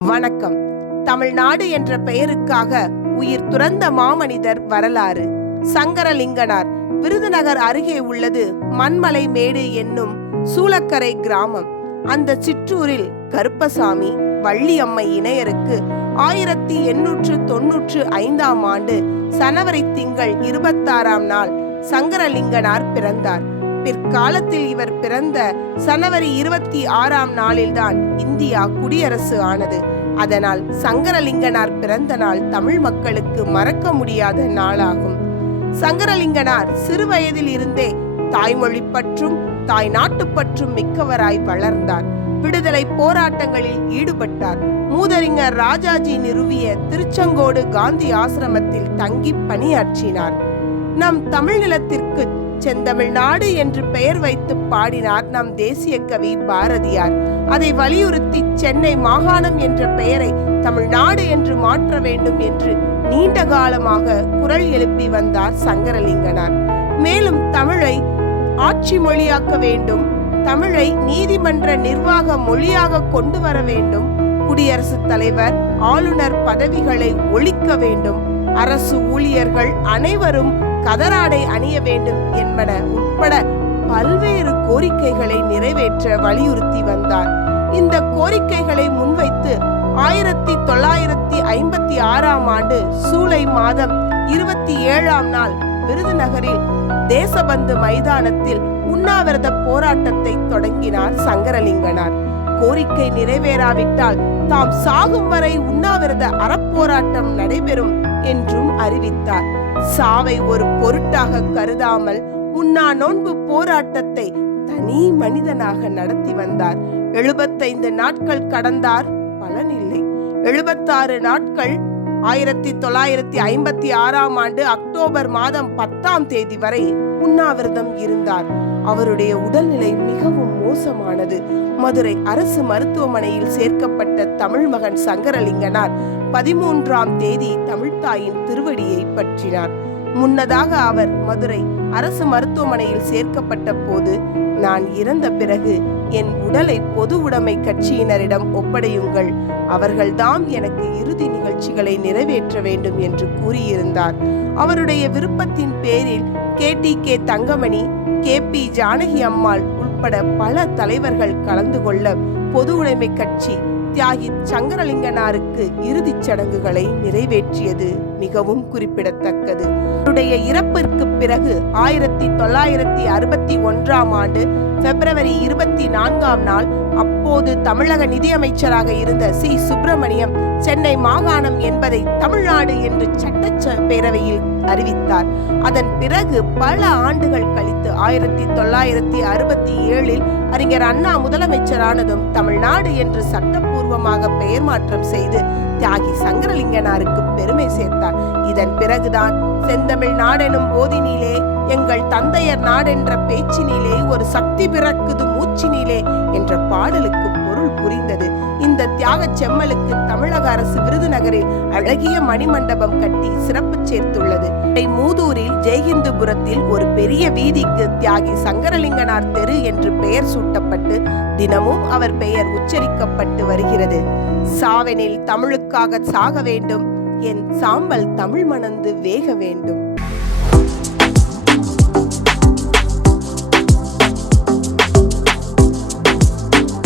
வணக்கம். தமிழ்நாடு என்ற பெயருக்காக உயிர் துறந்த மாமனிதர் வரலாறு. சங்கரலிங்கனார் விருதுநகர் அருகே உள்ளது மண்மலை மேடு என்னும் சூளக்கரை கிராமம். அந்த சிற்றூரில் கருப்பசாமி வள்ளியம்மை இணையருக்கு 1895ஆம் ஆண்டு சனவரி திங்கள் 26ஆம் நாள் சங்கரலிங்கனார் பிறந்தார். பிற்காலத்தில் இவர் பிறந்த சனவரி 26ஆம் நாளில்தான் இந்தியா குடியரசு ஆனது. அதனால் சங்கரலிங்கனார் பிறந்த நாள் தமிழ் மக்களுக்கு மறக்க முடியாத நாளாகும். சங்கரலிங்கனார் சிறு வயதில் இருந்தே தாய்மொழி பற்றும் தாய் நாட்டு பற்றும் மிக்கவராய் வளர்ந்தார். விடுதலை போராட்டங்களில் ஈடுபட்டார். மூதறிஞர் ராஜாஜி நிறுவிய திருச்செங்கோடு காந்தி ஆசிரமத்தில் தங்கி பணியாற்றினார். நம் தமிழ் நிலத்திற்கு செந்தமிழ்நாடு என்று பெயர் வைத்து பாடினார் நம் தேசிய கவி பாரதியார். அதை வலியுறுத்தி சென்னை மாகாணம் என்ற பெயரை தமிழ்நாடு என்று மாற்ற வேண்டும் என்று நீண்ட காலமாக குரல் எழுப்பி வந்தார் சங்கரலிங்கனார். மேலும் தமிழை ஆட்சி மொழியாக்க வேண்டும், தமிழை நீதிமன்ற நிர்வாக மொழியாக கொண்டு வர வேண்டும், குடியரசுத் தலைவர் ஆளுநர் பதவிகளை ஒழிக்க வேண்டும், அரசு ஊழியர்கள் அனைவரும் கதராடை அணிய வேண்டும் என்பன உட்பட பல்வேறு கோரிக்கைகளை நிறைவேற்ற வலியுறுத்தி வந்தார். இந்த கோரிக்கைகளை முன்வைத்து 1956ஆம் ஆண்டு சூலை மாதம் 27ஆம் நாள் விருதுநகரில் தேசபந்து மைதானத்தில் உண்ணாவிரத போராட்டத்தை தொடங்கினார் சங்கரலிங்கனார். கோரிக்கை நிறைவேறாவிட்டால் தாம் சாகும் வரை உண்ணாவிரத அறப்போராட்டம் நடைபெறும் என்றும் அறிவித்தார். சாவை ஒரு பொருட்டாக கருதாமல் உண்ணா நோன்பு போராட்டத்தை தனி மனிதனாக நடத்தி வந்தார். 75 நாட்கள் கடந்தார், பலனில்லை. 76 நாட்கள் 1956ஆம் ஆண்டு அக்டோபர் மாதம் 10ஆம் தேதி வரை உண்ணாவிரதம் இருந்தார். அவருடைய உடல்நிலை மிகவும் மோசமானது. மதுரை அரசு மருத்துவமனையில் சேர்க்கப்பட்ட தமிழ் மகன் சங்கரலிங்கனார் 13ஆம் தேதி தமிழ்த்தாயின் திருவடியை பற்றினார். முன்னதாக அவர் மதுரை அரசு மருத்துவமனையில் சேர்க்கப்பட்ட போது, நான் இறந்த பிறகு என் உடலை பொது உடைமை கட்சியினரிடம் ஒப்படையுங்கள், அவர்கள்தான் எனக்கு இறுதி நிகழ்ச்சிகளை நிறைவேற்ற வேண்டும் என்று கூறியிருந்தார். அவருடைய விருப்பத்தின் பேரில் KTK தங்கமணி, KP ஜானகி அம்மாள் உட்பட பல தலைவர்கள் கலந்து கொள்ள பொது உடைமை கட்சி தியாகி சங்கரலிங்கனாருக்கு இறுதிச் சடங்குகளை நிறைவேற்றியது மிகவும் குறிப்பிடத்தக்கது. அவருடைய இறப்பிற்கு பிறகு 1961ஆம் ஆண்டு பிப்ரவரி 24ஆம் நாள் அப்போது தமிழக நிதியமைச்சராக இருந்த C. சுப்பிரமணியம் சென்னை மாகாணம் என்பதை தமிழ்நாடு என்று சட்டப்பேரவையில் அறிவித்தார். அதன் பிறகு பல ஆண்டுகள் கழித்து 1967இல் அறிஞர் அண்ணா முதலமைச்சரானதும் தமிழ்நாடு என்று சட்டப்பூர்வமாக பெயர் மாற்றம் செய்து தியாகி சங்கரலிங்கனாருக்கு பெருமை சேர்த்தார். இதன் பிறகுதான் செந்தமிழ் நாடெனும் போதினிலே எங்கள் தந்தையர் நாடென்ற பேச்சினிலே ஒரு சக்தி பிறக்குது மூச்சினிலே என்ற பாடலுக்கு பொருள் புரிந்தது. இந்த தியாக செம்மலுக்கு தமிழக அரசு விருதுநகரில் அழகிய மணிமண்டபம் கட்டி சிறப்பு சேர்த்துள்ளது. மூதூரில் ஜெயஹிந்துபுரத்தில் ஒரு பெரிய வீதிக்கு தியாகி சங்கரலிங்கனார் தெரு என்று பெயர் சூட்டப்பட்டு தினமும் அவர் பெயர் உச்சரிக்கப்பட்டு வருகிறது. சாவெனில் தமிழுக்காக சாக வேண்டும், என் சாம்பல் தமிழ் மணந்து வேக வேண்டும்.